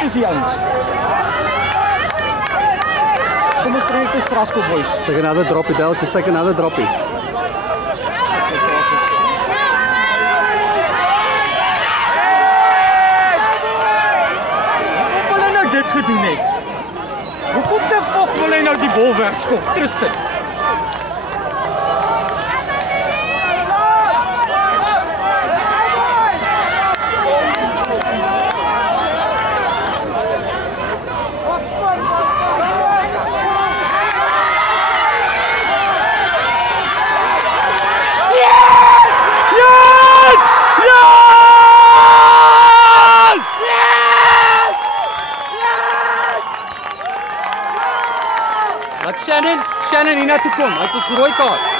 goed is die ouens. Kom ons trek dit Strasco boys. Take another droppie, Del. Just take another droppie. Hoe wil hy nou dit gedoen het? Hoekom te fok wil hy nou die bal wegskop, Tristan? Laat Shannon hier na toe kom. Hy het ons rooi kaart.